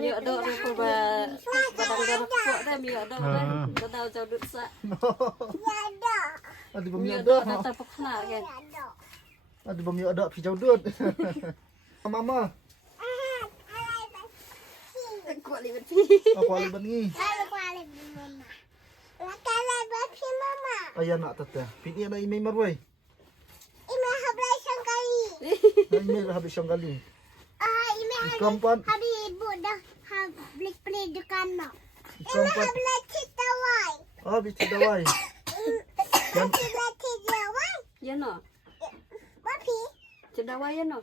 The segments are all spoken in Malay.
Miệng đậu rồi cô bà đang đậu cuộn đây miệng đậu đây đậu đậu cho đứt sạ. Ada Miệng bami đậu ada. đã tập phúc nạ kìa. Ada bami ada pijau dud. Mama, Kuat libat pi. aku ali bangi. Ayah nak tata. Pini ada email marwai. Email habis syang kali. Ikampan. Ikampan. Ah, bici dawai. Ya no. Cedawai ya no.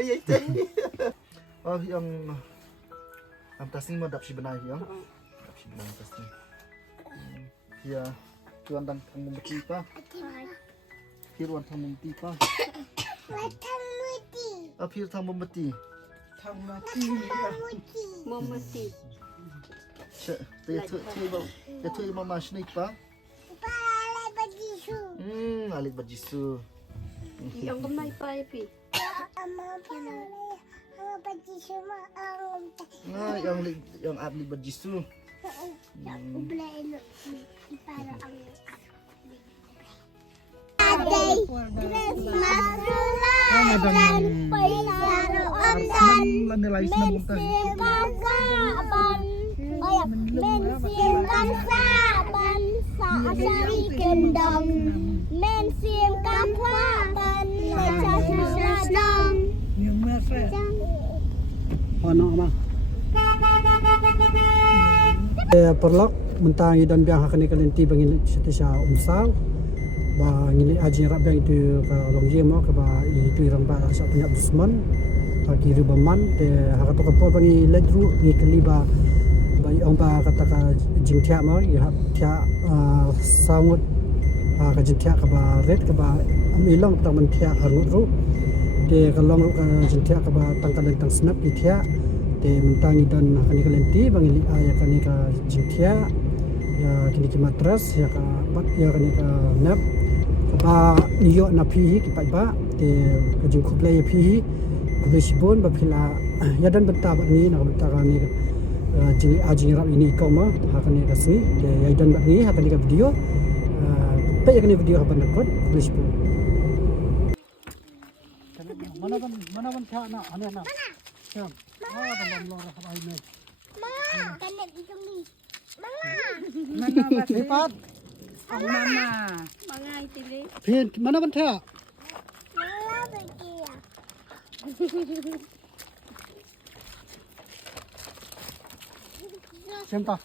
Ayah itu. Oh, yang tasning mah dap si benai yang. Dap si benai tasning. Ya, tuan tang membeti pa. Kiruan tang membeti pa. Apir tang membeti. Mau mati. Ya tu mama snaik pa. Alik bajisu. Yang kemai pa ya pi. Nah, yang abli bajisu. Perlok mentang dan biang hakani kalenti bangin setisha umsau ba ngili aji rap biang itu ka longje mo ka ba itu irang ba sa punya busman bagi ribaman te hakato ka por bangi ledru ni kaliba ba yung ba kata ka jingtia mo ya tia sangut ka jingtia ka ba red ka ba amilong ta man tia arnut ru te kalong ru ka jingtia ka ba tangkalan tang snap ki tia te mentangi dan kani kalenti bangili aya kani ka jingtia ya kini ki matras ya ka bat ya kani ka nap ba niyo na pihi ki ba te ka jing kuble ya pihi kuble sibon ba phila ya dan benta bat ni na benta kani jing aji rap ini ko ma hakani ka sini te ya dan bat ni hakani ka video pe ya kani video haban kot kuble sibon mana ban tha na ane na Siap. Oh, teman lo rasa baik nih. Mama, kanek hidung ni. Mama. Mana ba Lipat. Ang mama. Mga itili. Pin, mana ban tha? Mama pergi ya. Siapa?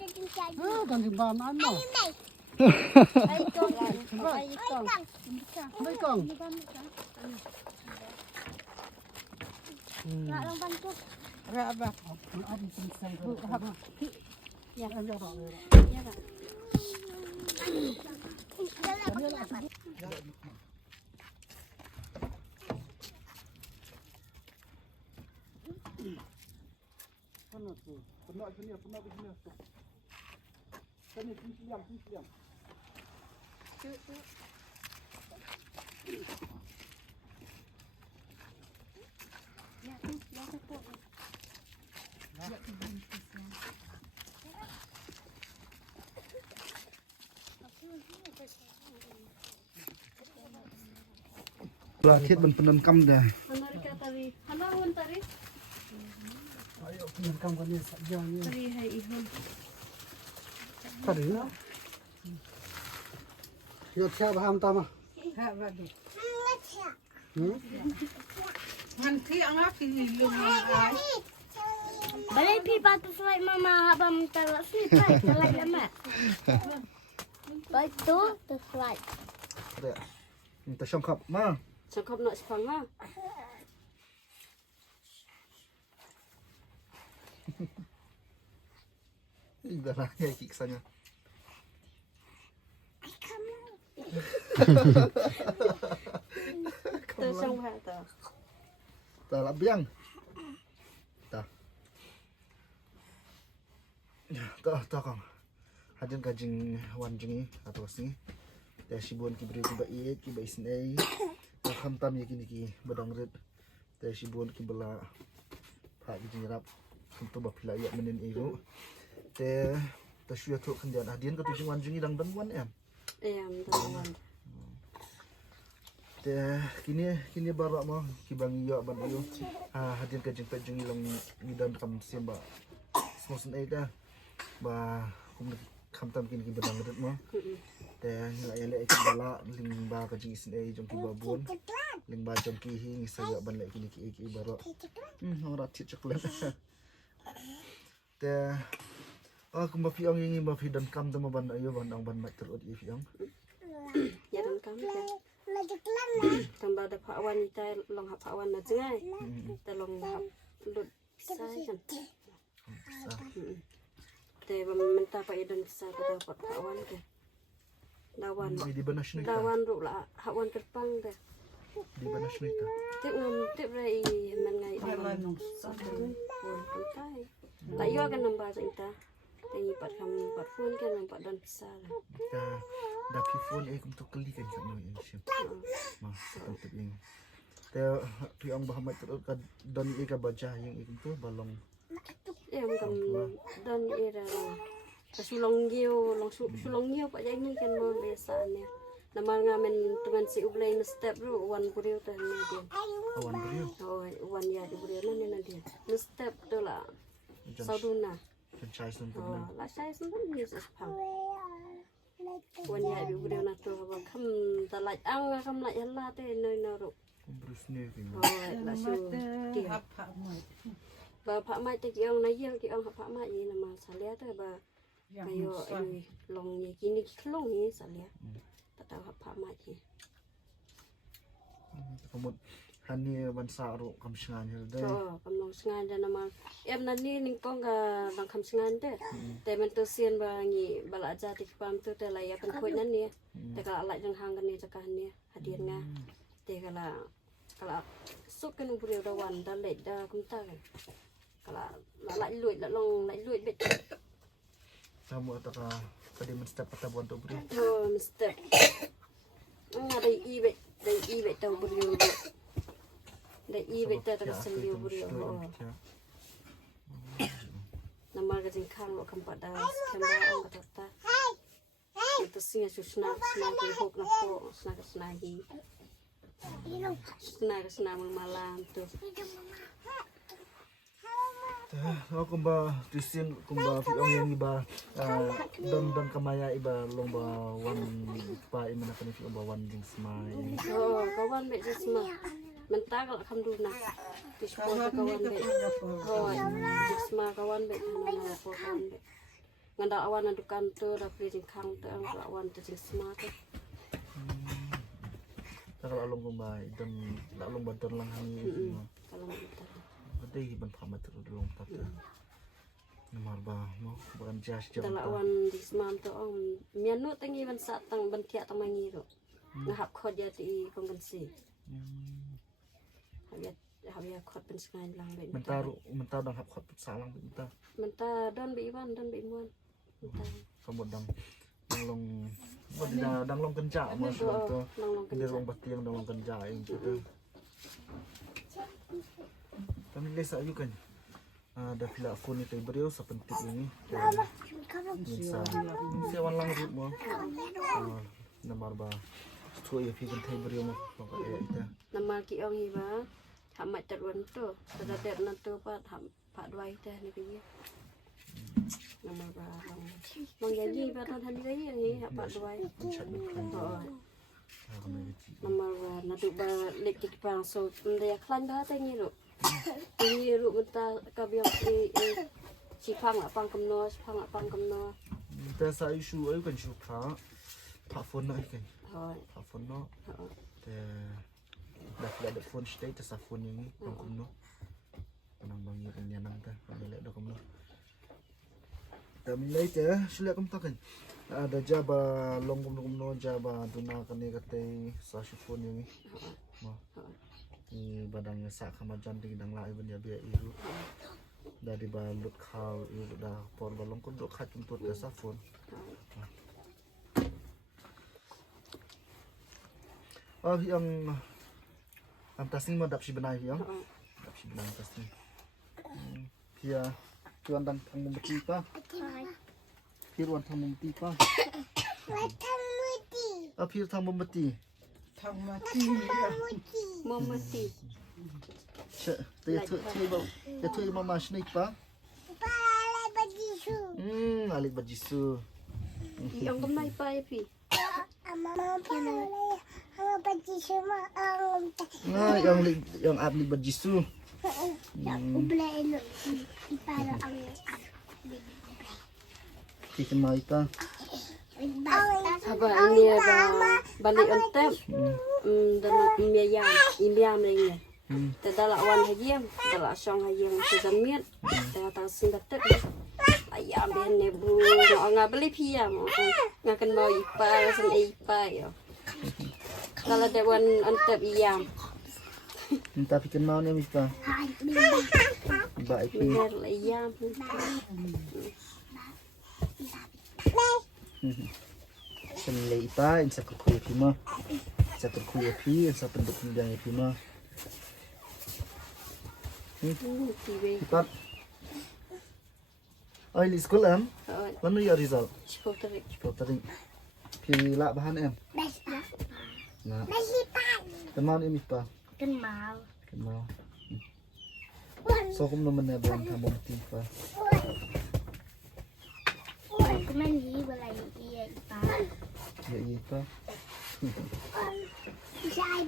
Ah, kan simpan ano. Ay kong. Ay kong. Baik kong. Nak lang bantu. Ra ba. Abi selesai. Ya. Ya, Pak. Ya Pak. Panas tu. Penak sini. Sini siang. Ya tu, ya tu. Berakhir ben kam dah. Amerika tari. Hanawan tari. Ayo, pinjam kan ni saja ni. Tari hai ihon. Tadi na. Yo tia baham tama. Ha ba di. Hmm? Han ki ang aki lum ay. Balai pi batu suai mama abang taruh sini kan. Jalan lama. Batu tu suai. Ada. Minta syangkap ma. Cakap nak sepang ha. Ibarat ya kiksanya. Tu sang ha tu. Tak lah biang. Tak. Tak kang. Hajan kajing wan jingi atau sini. Dah sibun ki beri ki ba iet ki ba isnai. Kham tam ye ki badang red. Te si buon ki bala pa ki jingrap untuk bapila ya menen iru. Te ta shuya tu kendian adien ko tu jingwan jingi dang wan em. Dawan. Te kini baru mo kibang iya ban ayo hadin ka jing pejing long ngidan kam simba smosen eta ba kum kam tam kini kibang ngedet mo te nila yale ikan bala ling ba ka jing isin ai jong ki babun ling ba jong ki hing saya ban le kini ki baru ora tit coklat te kum ba fiang ngi ba fi dan kam tam ban ayo ban dang ban mat terut i fiang Ya dan kami kan. Tambah ada Pak Wan kita long hap Pak Wan na jengai. Kita long hap lut sai kan. Te minta Pak Idan bisa kita dapat Pak Wan ke. Dawan. di banas ni Dawan ru lah Pak Wan terpang ke. di banas ni ta Tip ngam tip rai men ngai Dawan orang. nung Pun pantai. Tak yo kan nambah kita. Tangi pat kam pat pun kan nampak dan bisa lah. da pi phone kum to kali kan sak no yang sim ma tetap yang te pi ang bahamat terus ka dan ka baca yang ikum tu balong Kam dan era sulong giu sulong giu pak jai ni kan mo biasanya. Nama ngamen teman si ublay na step ru wan buriu ta ni dia. awan beriu Oh wan ya di buriu na dia. Na step tu lah. Sauduna. franchise nang Oh pun la sai sun ni sa pang. Wan ya di buriu na tu ba kam ta lai ang kam lai halla te nơi na ru. berus ni kan Oh la su dia. Hap mai. Ba pak mai te ki ong na ye ki ong pak mai ni na ma salia te ba ayo ai long ni kini long ni salia. Tak tahu apa mai ni. kamut hani ban sa ro kam shangan hel de Oh, kamong sengan dan nama. Em nani ning pong ga bang kam sengan de. Te men tu sien ba ngi bala aja ti pam tu te la ya pen khoi nan ni. Te kala ala jang hang kan ni cakah ni hadiah nga. Te kala suk kan ubri da wan da le da kum ta kan. Kala la luit la long la luit bet. kamu ataka tadi men step pata buan to beri Oh, mister. Nga dai i bet tau ubri. Dai i bet ta ta sel ubri. Oh. Nama ka jing khang lo kam pa da kamera ang ka ta. Itu singa susna ki hok na po sna hi. Sna malam tu. kumba tusin kumba fi ong yang iba don kamaya iba lomba wan pa imana kan fi ong wan jing smai Oh, kawan bet sma. Mentah kalau kam duna. Tisma kawan bet. Oh, tisma kawan bet na po kawan bet. Nganda awan adu kantor da pri jing khang tu ang awan tu jing sma tu. kalau along kumba dan la lomba don lang hani Kalau mentah. ada iban pamat long tata nomor ba mo bukan jas jam Dalam awan di sma tu om mianu tangi ban satang ban tiak tang mangi tu. Ngahap khod ya ti kongensi. Habis khot pen sengai lang bet. mentar dang hap khot salang mentar Mentah don be iwan don be iwan. Mentah. kamu dang long dang long kenca mo tu Long dia long batiang dang long kenca yang tu kami lesa ayu kan ada pila phone ni beriau sepenting ini bisa sewan lang rut mo nomor ba tu ya fi kan thai beriau mo ko eta Nama ki ong hiba hamat terwan tu terdapat nanti pak dua itu ni dia. Nama ba long janji ba tan han dia ni pak dua. Oh. Nama ba nadu ba lek ki pang so dia klan ba ta ni lu. Ini lu menta ka biang si pang la pang kamno pang la pang kamno. ta sa isu ayu kan shu pa phone na kan Oh. pa phone no te dah phone stay ta sa phone ni kom no nang bangi nya nang ta le do kom no Kami later sila kam takan ada jaba long kom no jaba duna kan ni kate sa phone ni mo ni badangnya sa kamajan di dang lai ben ya bia iru dari balut kau iru dah por balong kun do khat untuk sa phone yang tasing mo dap si benai yang sebelah atas ni. Pia tuan dan tang membeti pa. Pia tuan tang membeti pa. Pia tang membeti. Thằng mà chi mau mati. Cek, dia tu bau. Dia tu mama sini pa. Alik bajisu. Yang kemai pai pi. Nah, yang abli bajisu. Kita mai pa. Apa ini ada balik ontep. Dalam imiam lagi. Tadala wan hajiam, tadala song hajiam sedamiat. Tadala sindatek. Ayam ben nebu, nggak beli piam, nggak kan mau ipa, sen ipa ya. Kalau ada wan ontep iam, Tapi kenal ni mista. Baik pi. biar iam. Senlei pa, insa kukuya pi ma. Insa kukuya pi, insa penduk nidang pi ma. Tiba, Ipat. Ai li sekolah am. Mana ya result? cukup terik. Tadi pi lak bahan em. Nah. Kenal ni mista. Kenal. Kenal. So kum naman na buwan kamu tipa. Kuman di balai iya ipa. Ya ipa. Saya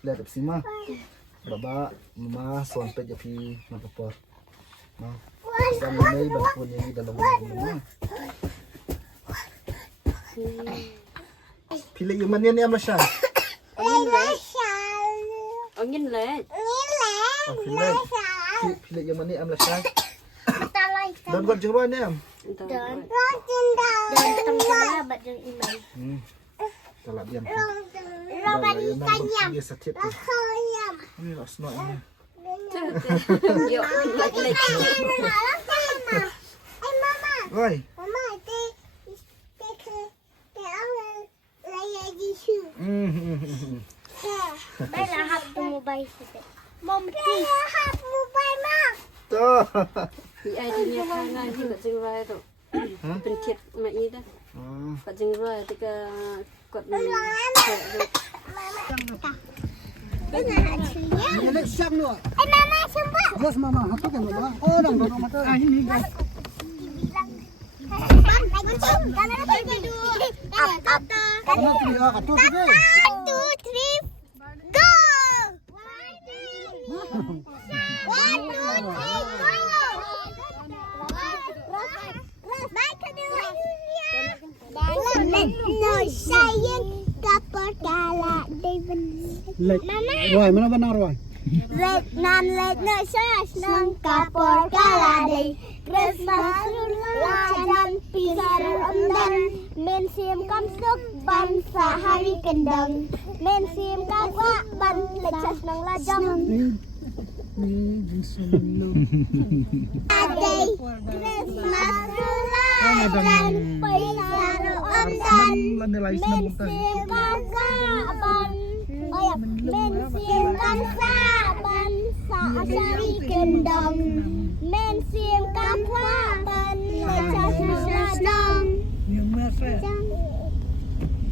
Lihat si ma. Baba mama sonpe jadi napapor. Nah. Dan ini balkon ini dalam rumah. Pilih yang mana ni amla syah? Angin leh. Pilih yang mana amla syah? talai Dan buat jengruan ni am. dan ketemu sama bajang iman. Talak diam. Robani kanyam. Dia sakit. Ini lah senang ni. Yo, lek. Oi. Baiklah hap tu mobile kita. Momti. Hap mobile mak. Tuh. Di ai dia kangai di kat jengrai tu. Pencet mak ni dah. Kat jengrai tika kot ni. Ini siap nu. Mama sumpah. Yes mama, apa kan mama? Oh, dah mata. Ini guys. Kamu pilih aku tu ke? เล็กรวยมันเอาบ้านรวย Lek nan lek na sas nang kapor kalade Christmas lajan pisar ondan men sim kam suk ban sahari kendang men sim kakwa ban lek sas nang lajang ade Christmas lajan pisar ondan men sim kakwa ban men sim kakwa Asari kendang men sim kapwa ban lecas sadang nhiều mưa phê.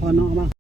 Oh, no, ma.